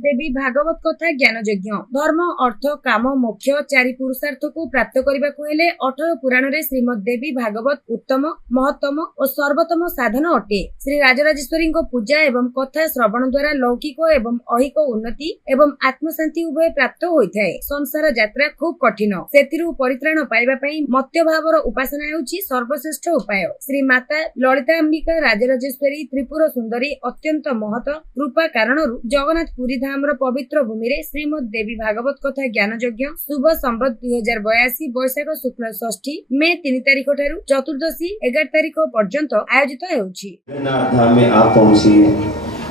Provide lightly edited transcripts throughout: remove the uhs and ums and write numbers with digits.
देवी भागवत कथा ज्ञान यज्ञ धर्म अर्थ काम मोक्ष चारि पुरुषार्थ को प्राप्त करने को हेले 18 पुराण रे श्रीमद देवी भागवत उत्तम महत्तम और सर्वोत्तम साधन अटे। श्री राजराजेश्वरी पूजा एवं कथा श्रवण द्वारा लौकिक एवं अहिक उन्नति एवं आत्मशांति उभय प्राप्त होता है। संसार यात्रा खूब कठिन सेतिरु परित्राण पाइबा पई मत्स्य भावर उपासना हेउछि सर्वश्रेष्ठ उपाय। श्री माता ललिता अंबिका राजराजेश्वरी त्रिपुर सुंदरी अत्यंत महत कृपा कारण जगन्नाथ पुरी धाम पवित्र भूमि रे श्रीमद देवी भागवत कथा ज्ञान यज्ञ शुभ संवत 2082 वैशाख शुक्ल षष्ठी मे 3 तारीख ठारू चतुर्दशी 11 तारीख पर्यंत आयोजित हेउछि। धाम में आप पहुंचिए।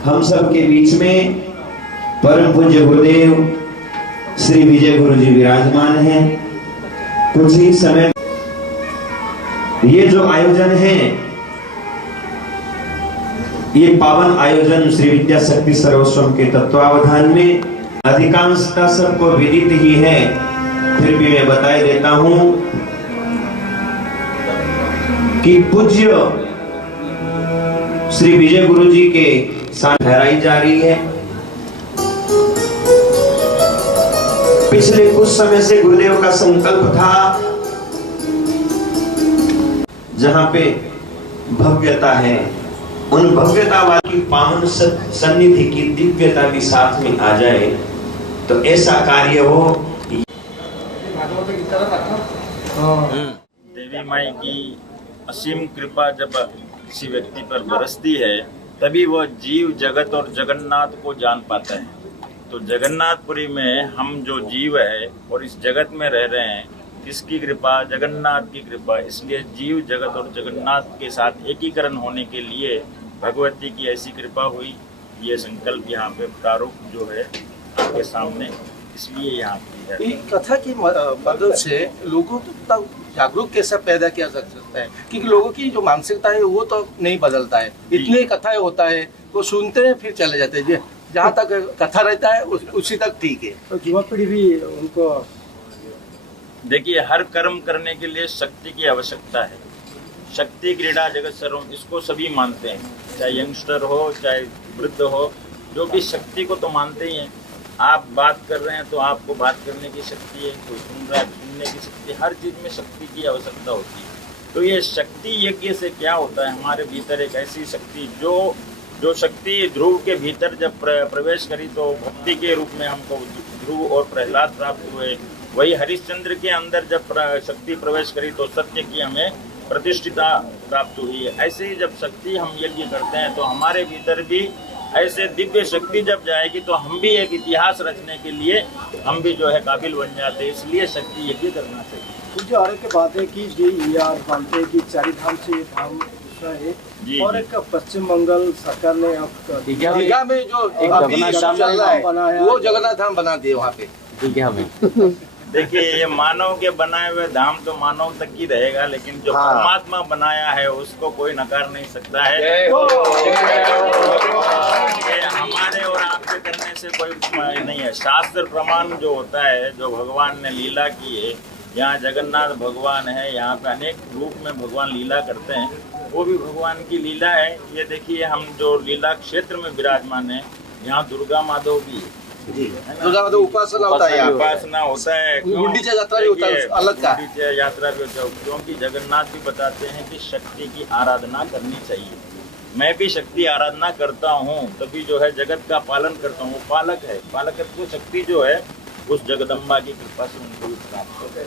हम सब के बीच में परम पूज्य गुरुदेव श्री विजय गुरु जी विराजमान हैं। कुछ ही समय ये जो आयोजन है, ये पावन आयोजन श्री विद्या शक्ति सर्वस्वम के तत्वावधान में अधिकांशतः सबको विदित ही है, फिर भी मैं बताए देता हूं कि पूज्य श्री विजय गुरु जी के साथ ठहराई जा रही है। पिछले कुछ समय से गुरुदेव का संकल्प था, जहां पे भव्यता है, उन भव्यता वाली पावन सन्निधि की दिव्यता भी साथ में आ जाए, तो ऐसा कार्य हो। देवी माई की असीम कृपा जब किसी व्यक्ति पर बरसती है, तभी वह जीव जगत और जगन्नाथ को जान पाता है। तो जगन्नाथपुरी में हम जो जीव है और इस जगत में रह रहे हैं, किसकी कृपा? जगन्नाथ की कृपा। इसलिए जीव जगत और जगन्नाथ के साथ एकीकरण होने के लिए भगवती की ऐसी कृपा हुई। ये संकल्प यहाँ पे प्रारूप जो है आपके सामने, इसलिए यहाँ की है। कथा की मदद से लोगों को जागरूक कैसे पैदा किया जा सकता है, क्योंकि लोगों की जो मानसिकता है वो तो नहीं बदलता है। इतने कथाएं होता है तो सुनते हैं फिर चले जाते हैं, जहाँ तक कथा रहता है उसी तक ठीक है। तो युवा पीढ़ी भी उनको देखिए, हर कर्म करने के लिए शक्ति की आवश्यकता है। शक्ति क्रीड़ा जगत सर्वम, इसको सभी मानते हैं, चाहे यंगस्टर हो चाहे वृद्ध हो, जो भी शक्ति को तो मानते ही हैं। आप बात कर रहे हैं तो आपको बात करने की शक्ति है, कोई सुन रहा है सुनने की शक्ति, हर चीज़ में शक्ति की आवश्यकता होती है। तो ये शक्ति यज्ञ से क्या होता है, हमारे भीतर एक ऐसी शक्ति जो शक्ति ध्रुव के भीतर जब प्रवेश करी तो भक्ति के रूप में हमको ध्रुव और प्रहलाद प्राप्त हुए। वही हरिश्चंद्र के अंदर जब शक्ति प्रवेश करी तो सत्य की हमें प्रतिष्ठिता प्राप्त हुई है। ऐसे ही जब शक्ति हम यज्ञ करते हैं तो हमारे भीतर भी ऐसे दिव्य शक्ति जब जाएगी तो हम भी एक इतिहास रचने के लिए हम भी जो है काबिल बन जाते हैं। इसलिए शक्ति यज्ञ करना चाहिए। कुछ और एक बात है कि ये यार मानते हैं कि चारि धाम से ये धाम दूसरा है जी, और एक पश्चिम बंगाल सरकार ने दीघा में जो वो जगन्नाथ धाम बना दिए वहाँ पे दीघा में। देखिए, ये मानव के बनाए हुए धाम तो मानव तक ही रहेगा, लेकिन जो परमात्मा बनाया है उसको कोई नकार नहीं सकता है। ये हमारे और आपके करने से कोई नहीं है। शास्त्र प्रमाण जो होता है, जो भगवान ने लीला की है, यहाँ जगन्नाथ भगवान है, यहाँ पे अनेक रूप में भगवान लीला करते हैं, वो भी भगवान की लीला है। ये देखिए, हम जो लीला क्षेत्र में विराजमान है, यहाँ दुर्गा माधव भी है। दुर्गा माधव उपासना होता है, उपासना होता है, गुंडीचा यात्रा भी होता है, अलग का गुंडीचा यात्रा भी होता है। क्योंकि जगन्नाथ भी बताते हैं कि शक्ति की आराधना करनी चाहिए। मैं भी शक्ति आराधना करता हूँ, तभी जो है जगत का पालन करता हूँ। वो पालक है, पालकत्व शक्ति जो है उस जगदम्बा की कृपा से उनको भी प्राप्त होता है।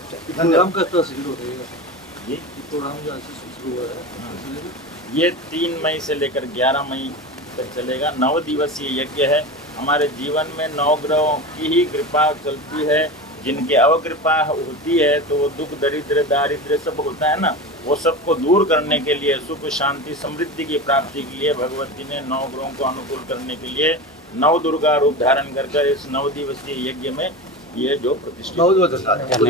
ये 3 मई से लेकर 11 मई तक चलेगा। 9 दिवसीय यज्ञ है। हमारे जीवन में 9 ग्रहों की ही कृपा चलती है। जिनके अवकृपा होती है तो वो दुख दरिद्र दारिद्र्य सब होता है ना, वो सबको दूर करने के लिए, सुख शांति समृद्धि की प्राप्ति के लिए भगवती ने 9 ग्रहों को अनुकूल करने के लिए 9 दुर्गा रूप धारण कर इस 9 दिवसीय यज्ञ में ये जो प्रतिष्ठित